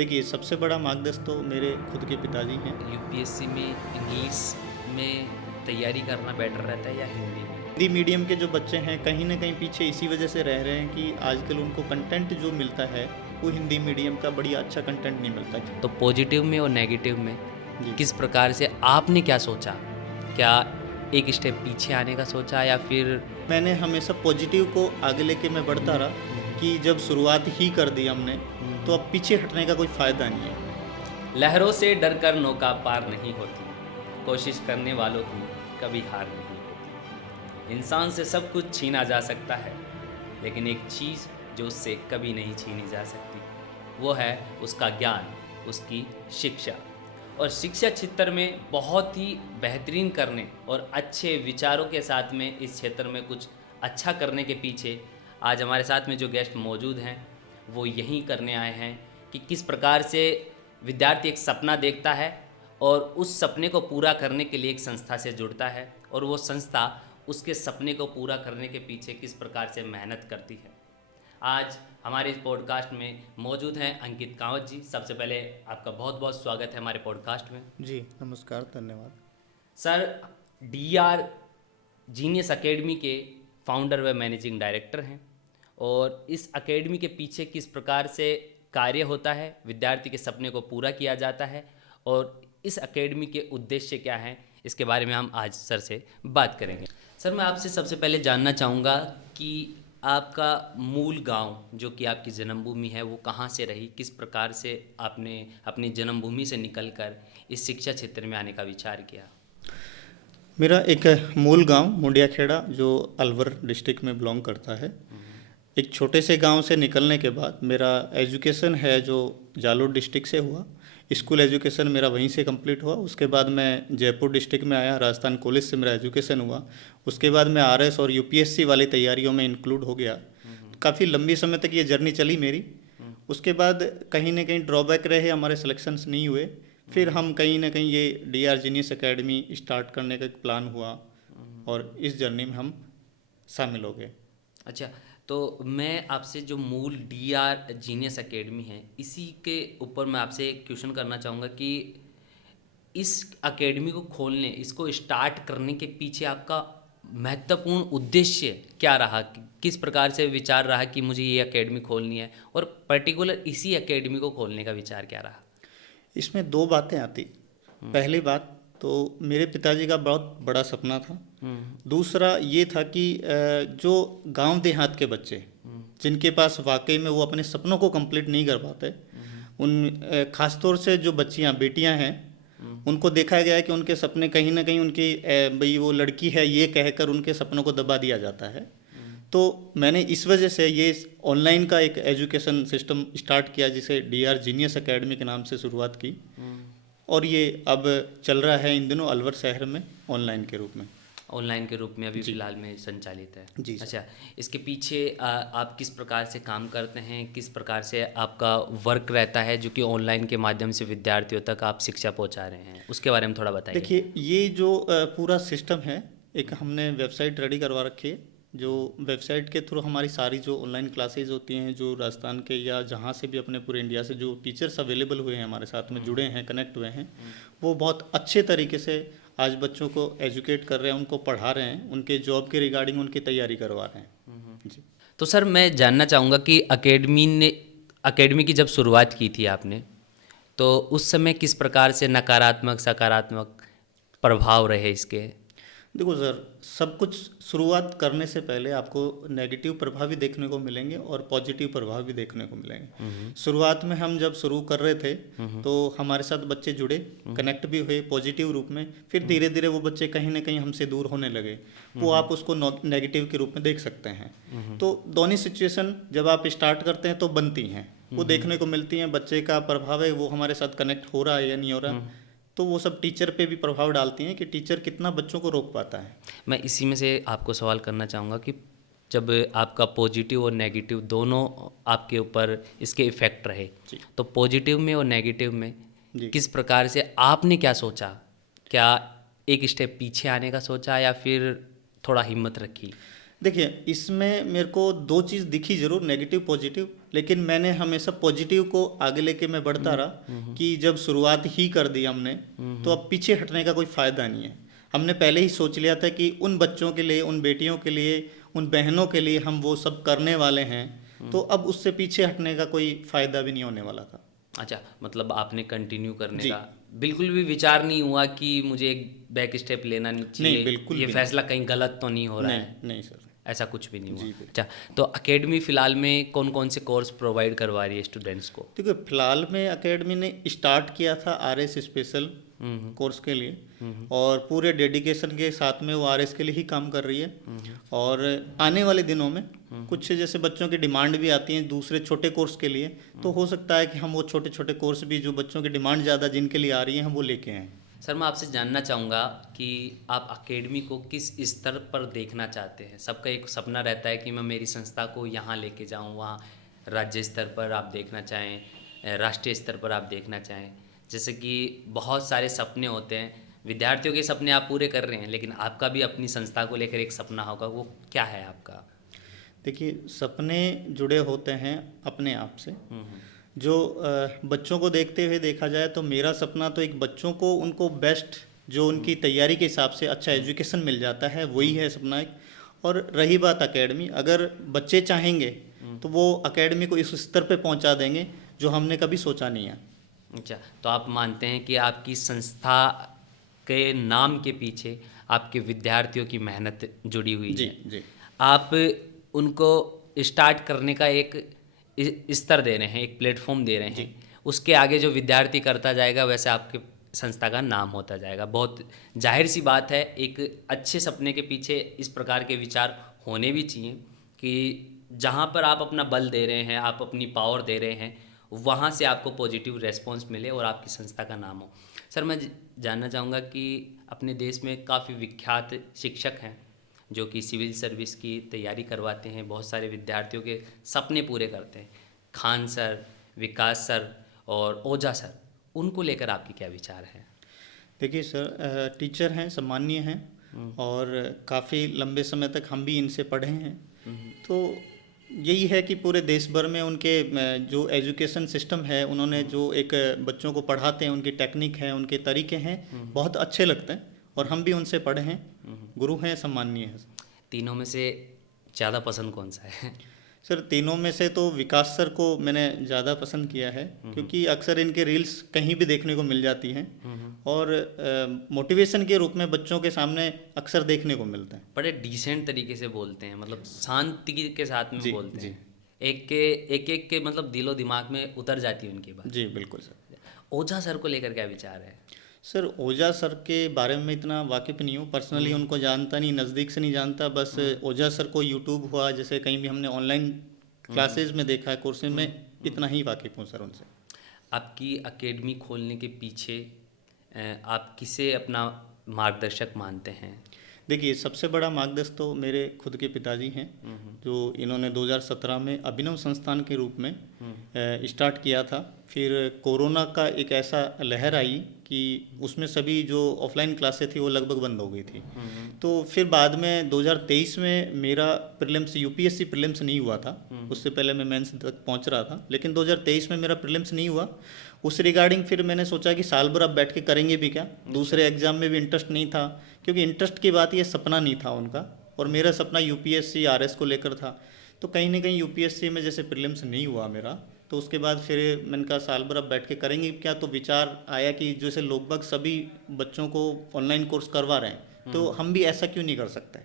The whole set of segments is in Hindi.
देखिए, सबसे बड़ा मार्गदर्शक तो मेरे खुद के पिताजी हैं। यूपीएससी में इंग्लिश में तैयारी करना बेटर रहता है या हिंदी में? हिंदी मीडियम के जो बच्चे हैं कहीं न कहीं पीछे इसी वजह से रह रहे हैं कि आजकल उनको कंटेंट जो मिलता है वो हिंदी मीडियम का बढ़िया अच्छा कंटेंट नहीं मिलता। तो पॉजिटिव में और नेगेटिव में जी। किस प्रकार से आपने क्या सोचा? क्या एक स्टेप पीछे आने का सोचा या फिर? मैंने हमेशा पॉजिटिव को आगे लेके मैं बढ़ता रहा कि जब शुरुआत ही कर दी हमने तो अब पीछे हटने का कोई फ़ायदा नहीं है। लहरों से डर कर नौका पार नहीं होती, कोशिश करने वालों की कभी हार नहीं होती। इंसान से सब कुछ छीना जा सकता है, लेकिन एक चीज़ जो उससे कभी नहीं छीनी जा सकती वो है उसका ज्ञान, उसकी शिक्षा। और शिक्षा क्षेत्र में बहुत ही बेहतरीन करने और अच्छे विचारों के साथ में इस क्षेत्र में कुछ अच्छा करने के पीछे आज हमारे साथ में जो गेस्ट मौजूद हैं वो यही करने आए हैं कि किस प्रकार से विद्यार्थी एक सपना देखता है और उस सपने को पूरा करने के लिए एक संस्था से जुड़ता है और वो संस्था उसके सपने को पूरा करने के पीछे किस प्रकार से मेहनत करती है। आज हमारे इस पॉडकास्ट में मौजूद हैं अंकित कांवत जी। सबसे पहले आपका बहुत बहुत स्वागत है हमारे पॉडकास्ट में। जी, नमस्कार, धन्यवाद। सर, डीआर जीनियस एकेडमी के फाउंडर व मैनेजिंग डायरेक्टर हैं और इस एकेडमी के पीछे किस प्रकार से कार्य होता है, विद्यार्थी के सपने को पूरा किया जाता है और इस एकेडमी के उद्देश्य क्या हैं, इसके बारे में हम आज सर से बात करेंगे। सर, मैं आपसे सबसे पहले जानना चाहूँगा कि आपका मूल गांव जो कि आपकी जन्मभूमि है वो कहाँ से रही, किस प्रकार से आपने अपनी जन्मभूमि से निकलकर इस शिक्षा क्षेत्र में आने का विचार किया? मेरा एक मूल गांव मुंडियाखेड़ा जो अलवर डिस्ट्रिक्ट में बिलोंग करता है। एक छोटे से गांव से निकलने के बाद मेरा एजुकेशन है जो जालोर डिस्ट्रिक्ट से हुआ। स्कूल एजुकेशन मेरा वहीं से कंप्लीट हुआ। उसके बाद मैं जयपुर डिस्ट्रिक्ट में आया, राजस्थान कॉलेज से मेरा एजुकेशन हुआ। उसके बाद मैं आरएस और यूपीएससी वाली तैयारियों में इंक्लूड हो गया। काफ़ी लंबी समय तक ये जर्नी चली मेरी। उसके बाद कहीं ना कहीं ड्रॉबैक रहे, हमारे सिलेक्शंस नहीं हुए। फिर हम कहीं ना कहीं ये डीआर जीनियस एकेडमी स्टार्ट करने का एक प्लान हुआ और इस जर्नी में हम शामिल हो गए। अच्छा, तो मैं आपसे जो मूल डीआर जीनियस एकेडमी है इसी के ऊपर मैं आपसे एक क्वेश्चन करना चाहूँगा कि इस एकेडमी को खोलने, इसको स्टार्ट करने के पीछे आपका महत्वपूर्ण उद्देश्य क्या रहा? किस प्रकार से विचार रहा कि मुझे ये एकेडमी खोलनी है और पर्टिकुलर इसी एकेडमी को खोलने का विचार क्या रहा? इसमें दो बातें आती। पहली बात तो मेरे पिताजी का बहुत बड़ा सपना था। दूसरा ये था कि जो गांव देहात के बच्चे जिनके पास वाकई में वो अपने सपनों को कंप्लीट नहीं कर पाते, उन खासतौर से जो बच्चियां बेटियां हैं उनको देखा गया है कि उनके सपने कहीं ना कहीं उनकी भाई वो लड़की है ये कहकर उनके सपनों को दबा दिया जाता है। तो मैंने इस वजह से ये ऑनलाइन का एक एजुकेशन सिस्टम स्टार्ट किया जिसे डीआर जीनियस एकेडमी के नाम से शुरुआत की और ये अब चल रहा है इन दिनों अलवर शहर में ऑनलाइन के रूप में। ऑनलाइन के रूप में अभी फ़िलहाल में संचालित है जी। अच्छा, इसके पीछे आप किस प्रकार से काम करते हैं, किस प्रकार से आपका वर्क रहता है जो कि ऑनलाइन के माध्यम से विद्यार्थियों तक आप शिक्षा पहुंचा रहे हैं, उसके बारे में थोड़ा बताइए। देखिए, ये जो पूरा सिस्टम है, एक हमने वेबसाइट रेडी करवा रखी है जो वेबसाइट के थ्रू हमारी सारी जो ऑनलाइन क्लासेज होती हैं, जो राजस्थान के या जहाँ से भी अपने पूरे इंडिया से जो टीचर्स अवेलेबल हुए हैं हमारे साथ में जुड़े हैं, कनेक्ट हुए हैं, वो बहुत अच्छे तरीके से आज बच्चों को एजुकेट कर रहे हैं, उनको पढ़ा रहे हैं, उनके जॉब के रिगार्डिंग उनकी तैयारी करवा रहे हैं। जी। तो सर, मैं जानना चाहूँगा कि एकेडमी की जब शुरुआत की थी आपने, तो उस समय किस प्रकार से नकारात्मक सकारात्मक प्रभाव रहे इसके? देखो सर, सब कुछ शुरुआत करने से पहले आपको नेगेटिव प्रभाव भी देखने को मिलेंगे और पॉजिटिव प्रभाव भी देखने को मिलेंगे। शुरुआत में हम जब शुरू कर रहे थे तो हमारे साथ बच्चे जुड़े, कनेक्ट भी हुए पॉजिटिव रूप में। फिर धीरे धीरे वो बच्चे कहीं ना कहीं हमसे दूर होने लगे, वो आप उसको नेगेटिव के रूप में देख सकते हैं। तो दोनों सिचुएशन जब आप स्टार्ट करते हैं तो बनती हैं, वो देखने को मिलती हैं। बच्चे का प्रभाव है वो हमारे साथ कनेक्ट हो रहा है या नहीं हो रहा, तो वो सब टीचर पे भी प्रभाव डालती हैं कि टीचर कितना बच्चों को रोक पाता है। मैं इसी में से आपको सवाल करना चाहूँगा कि जब आपका पॉजिटिव और नेगेटिव दोनों आपके ऊपर इसके इफ़ेक्ट रहे, तो पॉजिटिव में और नेगेटिव में किस प्रकार से आपने क्या सोचा? क्या एक स्टेप पीछे आने का सोचा या फिर थोड़ा हिम्मत रखी? देखिए, इसमें मेरे को दो चीज़ दिखी जरूर, नेगेटिव पॉजिटिव, लेकिन मैंने हमेशा पॉजिटिव को आगे लेके मैं बढ़ता रहा कि जब शुरुआत ही कर दी हमने तो अब पीछे हटने का कोई फ़ायदा नहीं है। हमने पहले ही सोच लिया था कि उन बच्चों के लिए, उन बेटियों के लिए, उन बहनों के लिए हम वो सब करने वाले हैं, तो अब उससे पीछे हटने का कोई फ़ायदा भी नहीं होने वाला था। अच्छा, मतलब आपने कंटिन्यू करने जी। का बिल्कुल भी विचार नहीं हुआ कि मुझे एक बैक स्टेप लेना नहीं चाहिए, नहीं, बिल्कुल ये भी फैसला कहीं गलत तो नहीं हो रहा है? नहीं नहीं सर। ऐसा कुछ भी नहीं हुआ? जी, बिल्कुल। अच्छा, तो एकेडमी फ़िलहाल में कौन कौन से कोर्स प्रोवाइड करवा रही है स्टूडेंट्स को? देखिए, फिलहाल में एकेडमी ने स्टार्ट किया था आरएस स्पेशल कोर्स के लिए, और पूरे डेडिकेशन के साथ में वो आरएस के लिए ही काम कर रही है। और आने वाले दिनों में कुछ जैसे बच्चों की डिमांड भी आती है दूसरे छोटे कोर्स के लिए, तो हो सकता है कि हम वो छोटे छोटे कोर्स भी जो बच्चों की डिमांड ज़्यादा जिनके लिए आ रही है हम वो लेके आएँ। सर, मैं आपसे जानना चाहूँगा कि आप एकेडमी को किस स्तर पर देखना चाहते हैं? सबका एक सपना रहता है कि मैं मेरी संस्था को यहाँ लेके जाऊँ, वहाँ राज्य स्तर पर आप देखना चाहें, राष्ट्रीय स्तर पर आप देखना चाहें। जैसे कि बहुत सारे सपने होते हैं, विद्यार्थियों के सपने आप पूरे कर रहे हैं, लेकिन आपका भी अपनी संस्था को लेकर एक सपना होगा, वो क्या है आपका? देखिए, सपने जुड़े होते हैं अपने आप से। जो बच्चों को देखते हुए देखा जाए तो मेरा सपना तो एक बच्चों को उनको बेस्ट जो उनकी तैयारी के हिसाब से अच्छा एजुकेशन मिल जाता है, वही है सपना एक। और रही बात एकेडमी, अगर बच्चे चाहेंगे तो वो एकेडमी को इस स्तर पे पहुंचा देंगे जो हमने कभी सोचा नहीं है। अच्छा, तो आप मानते हैं कि आपकी संस्था के नाम के पीछे आपके विद्यार्थियों की मेहनत जुड़ी हुई जी है। जी आप उनको स्टार्ट करने का एक स्तर दे रहे हैं, एक प्लेटफॉर्म दे रहे हैं। उसके आगे जो विद्यार्थी करता जाएगा वैसे आपके संस्था का नाम होता जाएगा। बहुत जाहिर सी बात है, एक अच्छे सपने के पीछे इस प्रकार के विचार होने भी चाहिए कि जहाँ पर आप अपना बल दे रहे हैं, आप अपनी पावर दे रहे हैं, वहाँ से आपको पॉजिटिव रेस्पॉन्स मिले और आपकी संस्था का नाम हो। सर, मैं जानना चाहूँगा कि अपने देश में काफ़ी विख्यात शिक्षक हैं जो कि सिविल सर्विस की तैयारी करवाते हैं, बहुत सारे विद्यार्थियों के सपने पूरे करते हैं। खान सर, विकास सर और ओझा सर, उनको लेकर आपके क्या विचार हैं? देखिए सर, टीचर हैं, सम्मानीय हैं, और काफ़ी लंबे समय तक हम भी इनसे पढ़े हैं। तो यही है कि पूरे देश भर में उनके जो एजुकेशन सिस्टम है, उन्होंने जो एक बच्चों को पढ़ाते हैं, उनकी टेक्निक है, उनके तरीके हैं, बहुत अच्छे लगते हैं, और हम भी उनसे पढ़े हैं, गुरु हैं, सम्मानीय हैं। तीनों में से ज़्यादा पसंद कौन सा है? सर, तीनों में से तो विकास सर को मैंने ज़्यादा पसंद किया है, क्योंकि अक्सर इनके रील्स कहीं भी देखने को मिल जाती हैं, और मोटिवेशन के रूप में बच्चों के सामने अक्सर देखने को मिलते हैं। बड़े डिसेंट तरीके से बोलते हैं, मतलब शांति के साथ में जी, बोलते जी। हैं। एक के मतलब दिलो दिमाग में उतर जाती है उनकी बात। जी बिल्कुल सर। ओझा सर को लेकर क्या विचार है? सर, ओझा सर के बारे में इतना वाकिफ़ नहीं हूँ, पर्सनली उनको जानता नहीं, नज़दीक से नहीं जानता। बस ओझा सर को यूट्यूब हुआ, जैसे कहीं भी हमने ऑनलाइन क्लासेज में देखा है, कोर्सेज में, इतना ही वाकिफ़ हूँ सर उनसे। आपकी एकेडमी खोलने के पीछे आप किसे अपना मार्गदर्शक मानते हैं? देखिए, सबसे बड़ा मार्गदर्शक तो मेरे खुद के पिताजी हैं, जो इन्होंने 2017 में अभिनव संस्थान के रूप में स्टार्ट किया था। फिर कोरोना का एक ऐसा लहर आई कि उसमें सभी जो ऑफलाइन क्लासें थी वो लगभग बंद हो गई थी। तो फिर बाद में 2023 में मेरा प्रीलिम्स, यूपीएससी प्रीलिम्स नहीं हुआ था, उससे पहले मैं मेंस तक पहुंच रहा था, लेकिन 2023 में मेरा प्रीलिम्स नहीं हुआ। उस रिगार्डिंग फिर मैंने सोचा कि साल भर अब बैठ के करेंगे भी क्या, दूसरे एग्जाम में भी इंटरेस्ट नहीं था, क्योंकि इंटरेस्ट की बात ये सपना नहीं था उनका, और मेरा सपना यूपीएससी आरएस को लेकर था। तो कहीं ना कहीं यूपीएससी में जैसे प्रीलिम्स नहीं हुआ मेरा, तो उसके बाद फिर मैंने कहा साल भर अब बैठ के करेंगे क्या। तो विचार आया कि जैसे लगभग सभी बच्चों को ऑनलाइन कोर्स करवा रहे हैं, तो हम भी ऐसा क्यों नहीं कर सकते।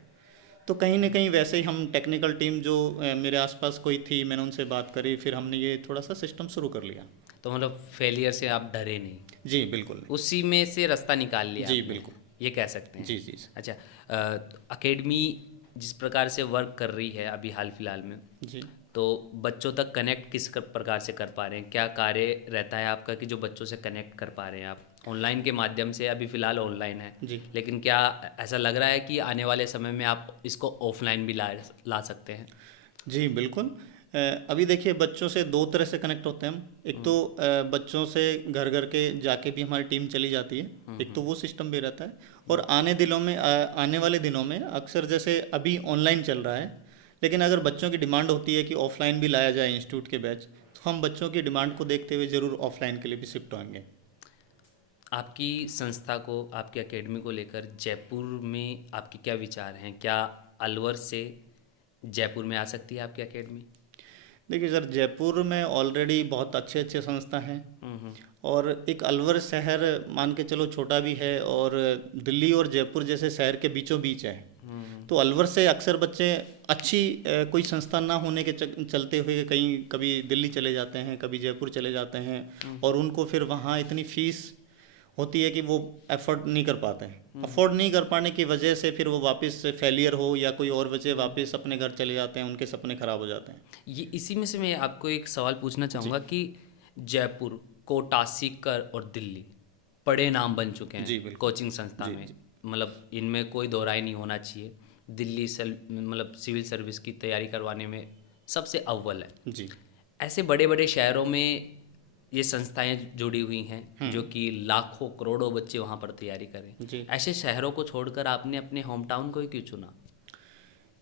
तो कहीं ना कहीं वैसे ही हम टेक्निकल टीम जो मेरे आसपास कोई थी, मैंने उनसे बात करी, फिर हमने ये थोड़ा सा सिस्टम शुरू कर लिया। तो मतलब फेलियर से आप डरे नहीं? जी बिल्कुल। उसी में से रास्ता निकाल लिया जी आपने, बिल्कुल, ये कह सकते हैं? जी जी। अच्छा, एकेडमी जिस प्रकार से वर्क कर रही है अभी हाल फिलहाल में, जी तो बच्चों तक कनेक्ट किस प्रकार से कर पा रहे हैं? क्या कार्य रहता है आपका कि जो बच्चों से कनेक्ट कर पा रहे हैं आप ऑनलाइन के माध्यम से? अभी फ़िलहाल ऑनलाइन है जी। लेकिन क्या ऐसा लग रहा है कि आने वाले समय में आप इसको ऑफलाइन भी ला सकते हैं? जी बिल्कुल। अभी देखिए बच्चों से दो तरह से कनेक्ट होते हैं हम। एक तो बच्चों से घर घर के जाके भी हमारी टीम चली जाती है, एक तो वो सिस्टम भी रहता है। और आने वाले दिनों में अक्सर जैसे अभी ऑनलाइन चल रहा है, लेकिन अगर बच्चों की डिमांड होती है कि ऑफलाइन भी लाया जाए इंस्टीट्यूट के बैच, तो हम बच्चों की डिमांड को देखते हुए ज़रूर ऑफलाइन के लिए भी शिफ्ट होंगे। आपकी संस्था को, आपकी एकेडमी को लेकर जयपुर में आपके क्या विचार हैं? क्या अलवर से जयपुर में आ सकती है आपकी एकेडमी? देखिए सर, जयपुर में ऑलरेडी बहुत अच्छे अच्छे संस्था हैं, और एक अलवर शहर मान के चलो छोटा भी है, और दिल्ली और जयपुर जैसे शहर के बीचों बीच है। तो अलवर से अक्सर बच्चे अच्छी कोई संस्था ना होने के चलते हुए कहीं कभी दिल्ली चले जाते हैं, कभी जयपुर चले जाते हैं, और उनको फिर वहाँ इतनी फीस होती है कि वो अफोर्ड नहीं कर पाते हैं। अफोर्ड नहीं कर पाने की वजह से फिर वो वापस फेलियर हो या कोई और वजह वापस अपने घर चले जाते हैं, उनके सपने खराब हो जाते हैं। ये इसी में से मैं आपको एक सवाल पूछना चाहूँगा कि जयपुर, कोटा, सीकर और दिल्ली बड़े नाम बन चुके जी, हैं बिल्कुल। कोचिंग संस्था जी, में, जी। मतलब इनमें कोई दो राय नहीं होना चाहिए। दिल्ली मतलब सिविल सर्विस की तैयारी करवाने में सबसे अव्वल है। जी ऐसे बड़े बड़े शहरों में ये संस्थाएं जुड़ी हुई हैं जो कि लाखों करोड़ों बच्चे वहाँ पर तैयारी करें। जी। ऐसे शहरों को छोड़कर आपने अपने होम टाउन को ही क्यों चुना?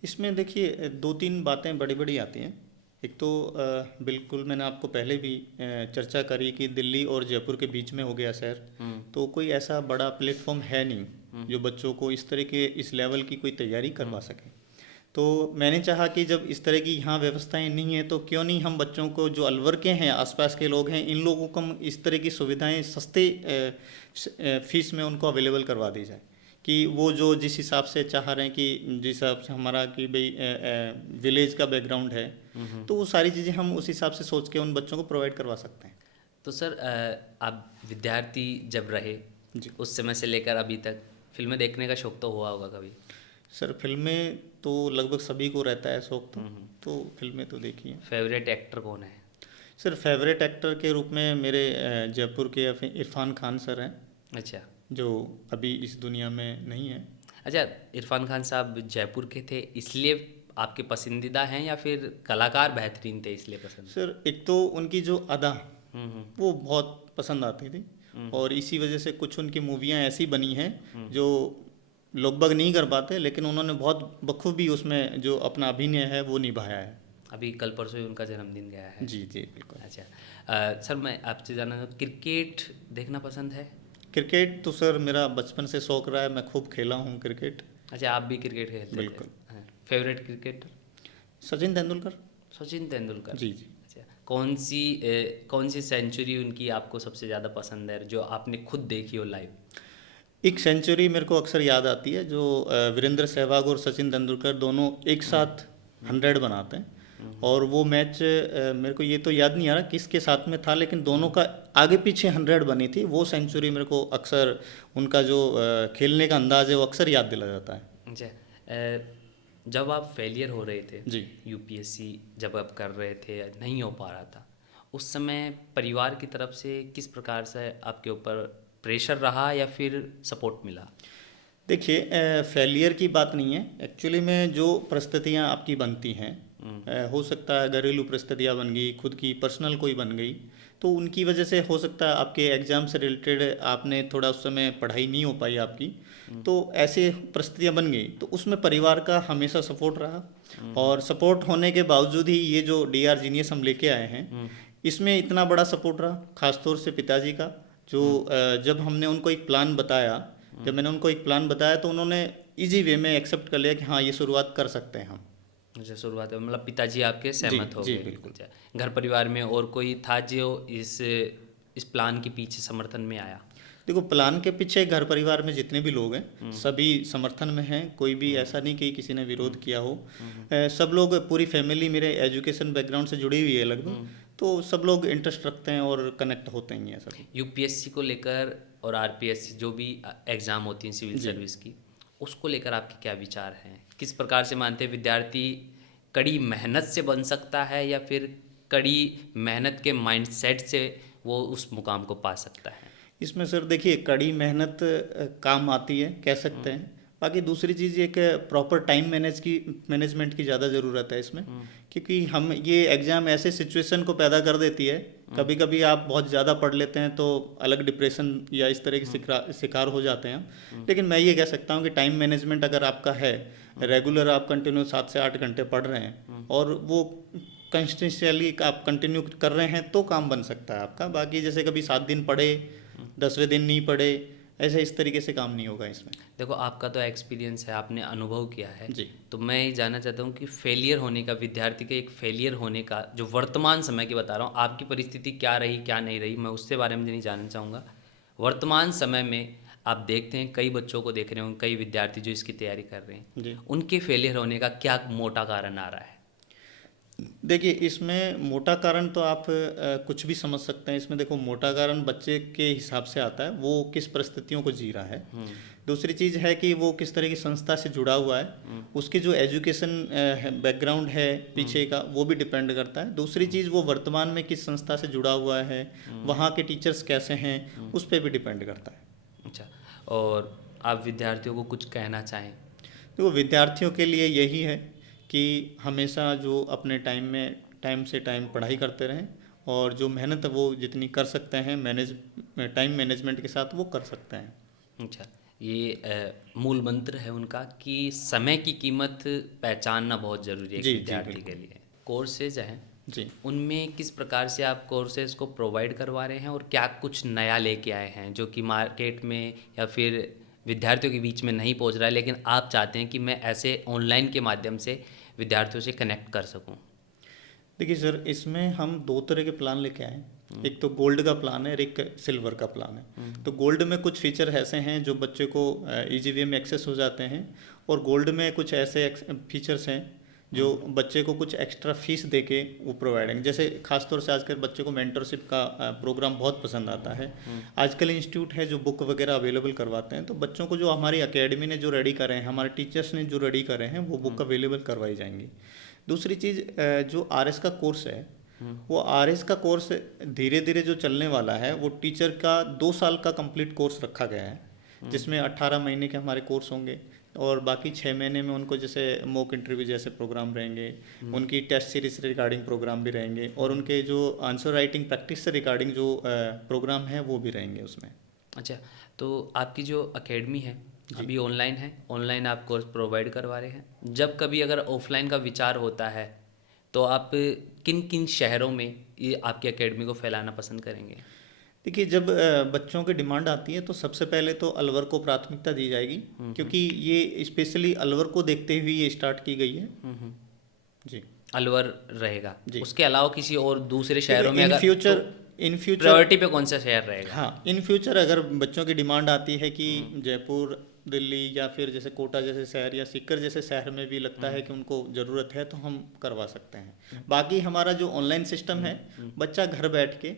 इसमें देखिए दो तीन बातें बड़ी बड़ी आती हैं। एक तो बिल्कुल मैंने आपको पहले भी चर्चा करी कि दिल्ली और जयपुर के बीच में हो गया शहर, तो कोई ऐसा बड़ा प्लेटफॉर्म है नहीं जो बच्चों को इस तरह के इस लेवल की कोई तैयारी करवा सके। तो मैंने चाहा कि जब इस तरह की यहाँ व्यवस्थाएं नहीं है, तो क्यों नहीं हम बच्चों को, जो अलवर के हैं, आसपास के लोग हैं, इन लोगों को हम इस तरह की सुविधाएं सस्ते फीस में उनको अवेलेबल करवा दी जाए, कि वो जो जिस हिसाब से चाह रहे हैं, कि जिस हिसाब से हमारा कि भाई विलेज का बैकग्राउंड है, तो वो सारी चीज़ें हम उस हिसाब से सोच के उन बच्चों को प्रोवाइड करवा सकते हैं। तो सर, आप विद्यार्थी जब रहे जी उस समय से लेकर अभी तक फिल्में देखने का शौक तो हुआ होगा कभी? सर, फिल्में तो लगभग सभी को रहता है शौक, तो फिल्में तो देखी हैं। फेवरेट एक्टर कौन है? सर, फेवरेट एक्टर के रूप में मेरे जयपुर के इरफान खान सर हैं, अच्छा जो अभी इस दुनिया में नहीं है। अच्छा, इरफान खान साहब जयपुर के थे इसलिए आपके पसंदीदा हैं, या फिर कलाकार बेहतरीन थे इसलिए पसंद? सर, एक तो उनकी जो अदा वो बहुत पसंद आती थी, और इसी वजह से कुछ उनकी मूवियाँ ऐसी बनी हैं जो लोग बाग नहीं कर पाते, लेकिन उन्होंने बहुत बखूबी उसमें जो अपना अभिनय है वो निभाया है। अभी कल परसों ही उनका जन्मदिन गया है। जी जी बिल्कुल। अच्छा, सर मैं आपसे जानना चाहूँ, क्रिकेट देखना पसंद है? क्रिकेट तो सर मेरा बचपन से शौक रहा है, मैं खूब खेला हूँ क्रिकेट। अच्छा, आप भी क्रिकेट खेलते थे? बिल्कुल। हाँ। Favourite cricketer? सचिन तेंदुलकर। सचिन तेंदुलकर। जी जी। अच्छा, कौन सी सेंचुरी उनकी आपको सबसे ज़्यादा पसंद है जो आपने खुद देखी हो लाइव? एक सेंचुरी मेरे को अक्सर याद आती है, जो वीरेंद्र सहवाग और सचिन तेंदुलकर दोनों एक साथ 100 बनाते हैं, और वो मैच मेरे को ये तो याद नहीं आ रहा किसके साथ में था, लेकिन दोनों का आगे पीछे 100 बनी थी। वो सेंचुरी मेरे को अक्सर, उनका जो खेलने का अंदाज है वो अक्सर याद दिला जाता है। अच्छा, जब आप फेलियर हो रहे थे जी। यूपीएससी जब आप कर रहे थे, नहीं हो पा रहा था, उस समय परिवार की तरफ से किस प्रकार से आपके ऊपर प्रेशर रहा या फिर सपोर्ट मिला? देखिए, फेलियर की बात नहीं है एक्चुअली में। जो परिस्थितियाँ आपकी बनती हैं, हो सकता है घरेलू परिस्थितियाँ बन गई, खुद की पर्सनल कोई बन गई, तो उनकी वजह से हो सकता है आपके एग्ज़ाम से रिलेटेड आपने थोड़ा उस समय पढ़ाई नहीं हो पाई आपकी, तो ऐसे परिस्थितियाँ बन गई। तो उसमें परिवार का हमेशा सपोर्ट रहा, और सपोर्ट होने के बावजूद ही ये जो DR जीनियस हम लेके आए हैं, इसमें इतना बड़ा सपोर्ट रहा, खासतौर से पिताजी का। जो जब हमने उनको एक प्लान बताया, जब मैंने उनको एक प्लान बताया, तो उन्होंने इजी वे में एक्सेप्ट कर लिया कि हाँ, ये शुरुआत कर सकते हैं हम। अच्छा, शुरुआत में मतलब पिताजी आपके सहमत हो जी, गए? बिल्कुल। अच्छा, घर परिवार में और कोई था जो इस प्लान के पीछे समर्थन में आया? देखो, प्लान के पीछे घर परिवार में जितने भी लोग हैं सभी समर्थन में हैं, कोई भी ऐसा नहीं कि किसी ने विरोध किया हो। सब लोग, पूरी फैमिली मेरे एजुकेशन बैकग्राउंड से जुड़ी हुई है लगभग, तो सब लोग इंटरेस्ट रखते हैं और कनेक्ट होते ही हैं सब। यूपीएससी को लेकर और आरपीएससी जो भी एग्ज़ाम होती हैं सिविल सर्विस की, उसको लेकर आपके क्या विचार हैं? किस प्रकार से मानते हैं विद्यार्थी कड़ी मेहनत से बन सकता है, या फिर कड़ी मेहनत के माइंडसेट से वो उस मुकाम को पा सकता है? इसमें सर देखिए, कड़ी मेहनत काम आती है, कह सकते हैं, बाकी दूसरी चीज़ एक प्रॉपर टाइम मैनेजमेंट की ज़्यादा ज़रूरत है इसमें, क्योंकि हम ये एग्ज़ाम ऐसे सिचुएशन को पैदा कर देती है, कभी कभी आप बहुत ज़्यादा पढ़ लेते हैं तो अलग डिप्रेशन या इस तरह के शिकार हो जाते हैं हम। लेकिन मैं ये कह सकता हूँ कि टाइम मैनेजमेंट अगर आपका है, रेगुलर आप कंटिन्यू 7 से 8 घंटे पढ़ रहे हैं और वो कंसिस्टेंटली आप कंटिन्यू कर रहे हैं तो काम बन सकता है आपका। बाकी जैसे कभी 7 दिन पढ़े, 10वें दिन नहीं पढ़े, ऐसे इस तरीके से काम नहीं होगा इसमें। देखो, आपका तो एक्सपीरियंस है, आपने अनुभव किया है जी। तो मैं ये जानना चाहता हूँ कि फेलियर होने का, विद्यार्थी के एक फेलियर होने का जो वर्तमान समय की बता रहा हूँ, आपकी परिस्थिति क्या रही क्या नहीं रही, मैं उससे बारे में नहीं जानना चाहूँगा। वर्तमान समय में आप देखते हैं, कई बच्चों को देख रहे हो, कई विद्यार्थी जो इसकी तैयारी कर रहे हैं, जी। उनके फेलियर होने का क्या मोटा कारण आ रहा है? देखिए, इसमें मोटा कारण तो आप कुछ भी समझ सकते हैं। इसमें देखो, मोटा कारण बच्चे के हिसाब से आता है, वो किस परिस्थितियों को जी रहा है। दूसरी चीज़ है कि वो किस तरह की संस्था से जुड़ा हुआ है, उसकी जो एजुकेशन बैकग्राउंड है पीछे का, वो भी डिपेंड करता है। दूसरी चीज़, वो वर्तमान में किस संस्था से जुड़ा हुआ है, वहाँ के टीचर्स कैसे हैं, उस पर भी डिपेंड करता है। अच्छा, और आप विद्यार्थियों को कुछ कहना चाहें? तो विद्यार्थियों के लिए यही है कि हमेशा जो अपने टाइम से टाइम पढ़ाई करते रहें, और जो मेहनत है वो जितनी कर सकते हैं टाइम मैनेजमेंट के साथ वो कर सकते हैं। अच्छा, ये मूल मंत्र है उनका कि समय की कीमत पहचानना बहुत ज़रूरी है एक जी, जी, विद्यार्थी बिल्कुल। के लिए। कोर्सेज हैं, जी। उनमें किस प्रकार से आप कोर्सेज को प्रोवाइड करवा रहे हैं और क्या कुछ नया लेके आए हैं जो कि मार्केट में या फिर विद्यार्थियों के बीच में नहीं पहुंच रहा है, लेकिन आप चाहते हैं कि मैं ऐसे ऑनलाइन के माध्यम से विद्यार्थियों से कनेक्ट कर सकूं? देखिए सर, इसमें हम 2 तरह के प्लान लेके आए हैं। एक तो गोल्ड का प्लान है और एक सिल्वर का प्लान है। तो गोल्ड में कुछ फीचर ऐसे हैं जो बच्चे को इजी वे में एक्सेस हो जाते हैं, और गोल्ड में कुछ ऐसे फीचर्स हैं जो बच्चे को कुछ एक्स्ट्रा फीस दे के वो प्रोवाइड है। जैसे खासतौर से आजकल बच्चे को मेंटरशिप का प्रोग्राम बहुत पसंद आता है। आजकल इंस्टीट्यूट है जो बुक वगैरह अवेलेबल करवाते हैं, तो बच्चों को जो हमारी अकेडमी ने जो रेडी करे हैं, हमारे टीचर्स ने जो रेडी करे हैं, वो बुक अवेलेबल करवाई जाएंगी। दूसरी चीज़, जो आरएस का कोर्स है, वो आरएस का कोर्स धीरे धीरे जो चलने वाला है, वो टीचर का 2 साल का कंप्लीट कोर्स रखा गया है, जिसमें 18 महीने के हमारे कोर्स होंगे, और बाकी 6 महीने में उनको जैसे मॉक इंटरव्यू जैसे प्रोग्राम रहेंगे, उनकी टेस्ट सीरीज से रिगार्डिंग प्रोग्राम भी रहेंगे, और उनके जो आंसर राइटिंग प्रैक्टिस से रिगार्डिंग जो प्रोग्राम है वो भी रहेंगे उसमें। अच्छा, तो आपकी जो एकेडमी है अभी ऑनलाइन है, ऑनलाइन आप कोर्स प्रोवाइड करवा रहे हैं। जब कभी अगर ऑफलाइन का विचार होता है तो आप किन किन शहरों में ये आपकी एकेडमी को फैलाना पसंद करेंगे? देखिए, जब बच्चों की डिमांड आती है तो सबसे पहले तो अलवर को प्राथमिकता दी जाएगी, क्योंकि ये स्पेशली अलवर को देखते हुए ये स्टार्ट की गई है। जी। अलवर रहेगा जी। उसके अलावा किसी और दूसरे शहरों में इन अगर फ्यूचर प्रायोरिटी पे कौन सा शहर रहेगा? हाँ, इन फ्यूचर अगर बच्चों की डिमांड आती है कि जयपुर, दिल्ली, या फिर जैसे कोटा जैसे शहर या सीकर जैसे शहर में भी लगता है कि उनको ज़रूरत है, तो हम करवा सकते हैं। बाकी हमारा जो ऑनलाइन सिस्टम है, बच्चा घर बैठ के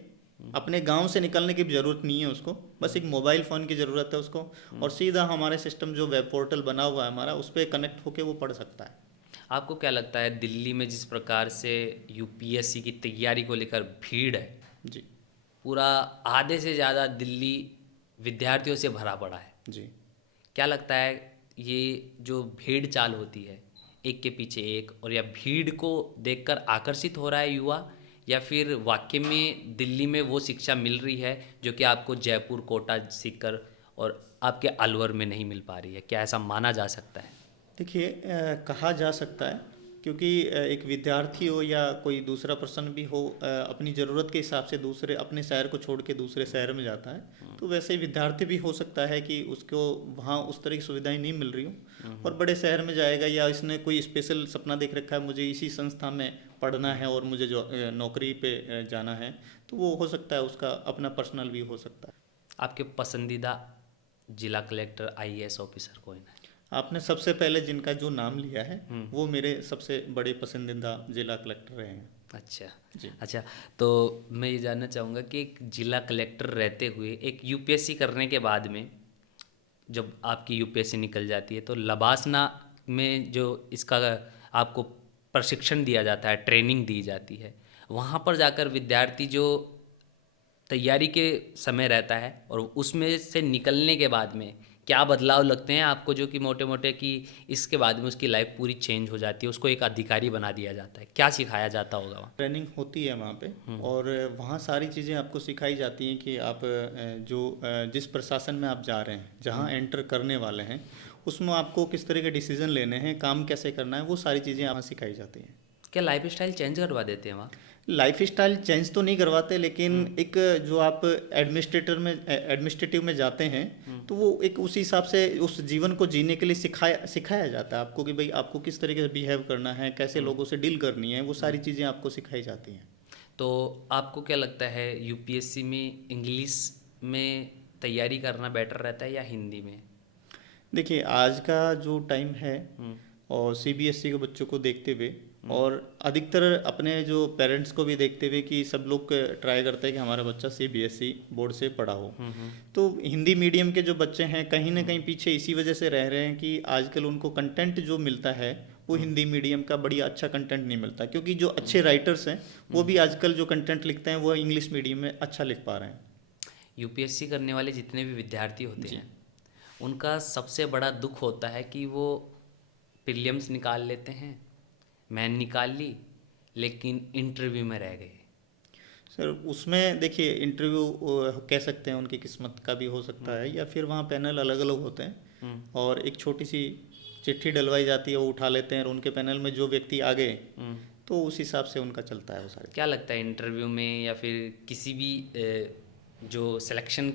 अपने गांव से निकलने की भी ज़रूरत नहीं है उसको, बस एक मोबाइल फ़ोन की ज़रूरत है उसको, और सीधा हमारे सिस्टम जो वेब पोर्टल बना हुआ है हमारा, उस पर कनेक्ट होकर वो पढ़ सकता है। आपको क्या लगता है, दिल्ली में जिस प्रकार से यूपीएससी की तैयारी को लेकर भीड़ है, जी। पूरा आधे से ज़्यादा दिल्ली विद्यार्थियों से भरा पड़ा है, जी। क्या लगता है ये जो भीड़ चाल होती है, एक के पीछे एक, और या भीड़ को देखकर आकर्षित हो रहा है युवा, या फिर वाकई में दिल्ली में वो शिक्षा मिल रही है जो कि आपको जयपुर, कोटा, सीकर और आपके अलवर में नहीं मिल पा रही है? क्या ऐसा माना जा सकता है? देखिए, कहा जा सकता है, क्योंकि एक विद्यार्थी हो या कोई दूसरा पर्सन भी हो, अपनी ज़रूरत के हिसाब से दूसरे अपने शहर को छोड़ के दूसरे शहर में जाता है, तो वैसे ही विद्यार्थी भी हो सकता है कि उसको वहाँ उस तरह की सुविधाएं नहीं मिल रही हो, और बड़े शहर में जाएगा, या इसने कोई स्पेशल सपना देख रखा है मुझे इसी संस्था में पढ़ना है और मुझे जो नौकरी पे जाना है, तो वो हो सकता है उसका अपना पर्सनल भी हो सकता है। आपके पसंदीदा जिला कलेक्टर, आईएएस ऑफिसर कौन है? आपने सबसे पहले जिनका जो नाम लिया है, वो मेरे सबसे बड़े पसंदीदा जिला कलेक्टर रहे हैं। अच्छा जी। अच्छा, तो मैं ये जानना चाहूँगा कि एक जिला कलेक्टर रहते हुए एक यूपीएससी करने के बाद में जब आपकी यूपीएससी निकल जाती है, तो लबासना में जो इसका आपको प्रशिक्षण दिया जाता है, ट्रेनिंग दी जाती है, वहाँ पर जाकर विद्यार्थी जो तैयारी के समय रहता है और उसमें से निकलने के बाद में क्या बदलाव लगते हैं आपको जो कि मोटे मोटे कि इसके बाद में उसकी लाइफ पूरी चेंज हो जाती है, उसको एक अधिकारी बना दिया जाता है? क्या सिखाया जाता होगा वहाँ? ट्रेनिंग होती है वहाँ पे, और वहाँ सारी चीज़ें आपको सिखाई जाती हैं कि आप जिस प्रशासन में आप जा रहे हैं, जहाँ एंटर करने वाले हैं, उसमें आपको किस तरह के डिसीजन लेने हैं, काम कैसे करना है, वो सारी चीज़ें वहाँ सिखाई जाती हैं। क्या लाइफ स्टाइल चेंज करवा देते हैं वहाँ? लाइफ स्टाइल चेंज तो नहीं करवाते, लेकिन एक जो आप एडमिनिस्ट्रेटिव में जाते हैं, तो वो एक उसी हिसाब से उस जीवन को जीने के लिए सिखाया जाता है आपको कि भाई आपको किस तरीके से बिहेव करना है, कैसे लोगों से डील करनी है, वो सारी चीज़ें आपको सिखाई जाती हैं। तो आपको क्या लगता है यूपीएससी में इंग्लिश में तैयारी करना बेटर रहता है या हिंदी में? देखिए, आज का जो टाइम है और सीबीएसई के बच्चों को देखते हुए, और अधिकतर अपने जो पेरेंट्स को भी देखते हुए कि सब लोग ट्राई करते हैं कि हमारा बच्चा सीबीएसई बोर्ड से पढ़ा हो, तो हिंदी मीडियम के जो बच्चे हैं कहीं ना कहीं पीछे इसी वजह से रह रहे हैं कि आजकल उनको कंटेंट जो मिलता है वो हिंदी मीडियम का बढ़िया अच्छा कंटेंट नहीं मिलता, क्योंकि जो अच्छे राइटर्स हैं वो भी आजकल जो कंटेंट लिखते हैं वो इंग्लिश मीडियम में अच्छा लिख पा रहे हैं। यूपीएससी करने वाले जितने भी विद्यार्थी होते हैं उनका सबसे बड़ा दुख होता है कि वो प्रीलिम्स निकाल लेते हैं, मैन निकाल ली, लेकिन इंटरव्यू में रह गए। सर उसमें देखिए, इंटरव्यू कह सकते हैं उनकी किस्मत का भी हो सकता है, या फिर वहाँ पैनल अलग अलग होते हैं और एक छोटी सी चिट्ठी डलवाई जाती है, वो उठा लेते हैं और उनके पैनल में जो व्यक्ति आ गए तो उस हिसाब से उनका चलता है वो सारे। क्या लगता है इंटरव्यू में या फिर किसी भी जो सिलेक्शन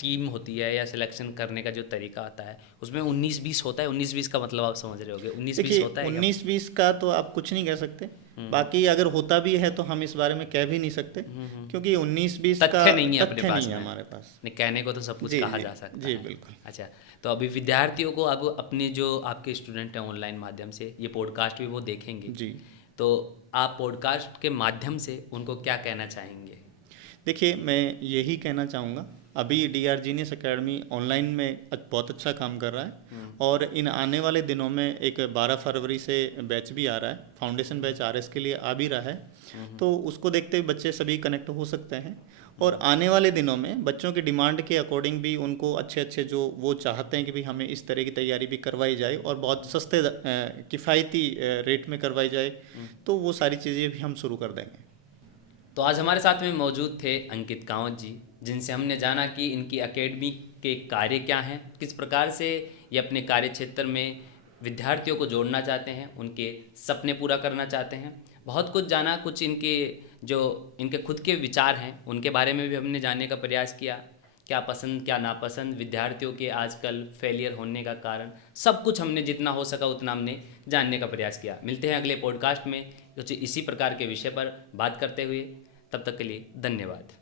टीम होती है या सिलेक्शन करने का जो तरीका आता है उसमें 19-20 होता है? 19-20 का मतलब आप समझ रहे होगे, 19-20 होता है? 19-20 का तो आप कुछ नहीं कह सकते, बाकी अगर होता भी है तो हम इस बारे में कह भी नहीं सकते, क्योंकि 19-20 का तथ्य नहीं है अपने तथ्य पास नहीं है में। हमारे पास। नहीं, कहने को तो सब कुछ जी, कहा जी, जा सकता जी, है। बिल्कुल। अच्छा, तो अभी विद्यार्थियों को अब अपने जो आपके स्टूडेंट हैं ऑनलाइन माध्यम से ये पॉडकास्ट भी वो देखेंगे, जी, तो आप पॉडकास्ट के माध्यम से उनको क्या कहना चाहेंगे? देखिए मैं यही कहना चाहूँगा, अभी डीआर जीनियस एकेडमी ऑनलाइन में बहुत अच्छा काम कर रहा है, और इन आने वाले दिनों में एक 12 फरवरी से बैच भी आ रहा है, फाउंडेशन बैच आरएस के लिए आ भी रहा है, तो उसको देखते हुए बच्चे सभी कनेक्ट हो सकते हैं, और आने वाले दिनों में बच्चों की डिमांड के अकॉर्डिंग भी उनको अच्छे अच्छे जो वो चाहते हैं कि भाई हमें इस तरह की तैयारी भी करवाई जाए और बहुत सस्ते किफ़ायती रेट में करवाई जाए, तो वो सारी चीज़ें भी हम शुरू कर देंगे। तो आज हमारे साथ में मौजूद थे अंकित कांवत जी, जिनसे हमने जाना कि इनकी एकेडमी के कार्य क्या हैं, किस प्रकार से ये अपने कार्य क्षेत्र में विद्यार्थियों को जोड़ना चाहते हैं, उनके सपने पूरा करना चाहते हैं। बहुत कुछ जाना, कुछ इनके खुद के विचार हैं उनके बारे में भी हमने जानने का प्रयास किया, क्या पसंद क्या नापसंद, विद्यार्थियों के आजकल फेलियर होने का कारण, सब कुछ हमने जितना हो सका उतना हमने जानने का प्रयास किया। मिलते हैं अगले पॉडकास्ट में कुछ इसी प्रकार के विषय पर बात करते हुए, तब तक के लिए धन्यवाद।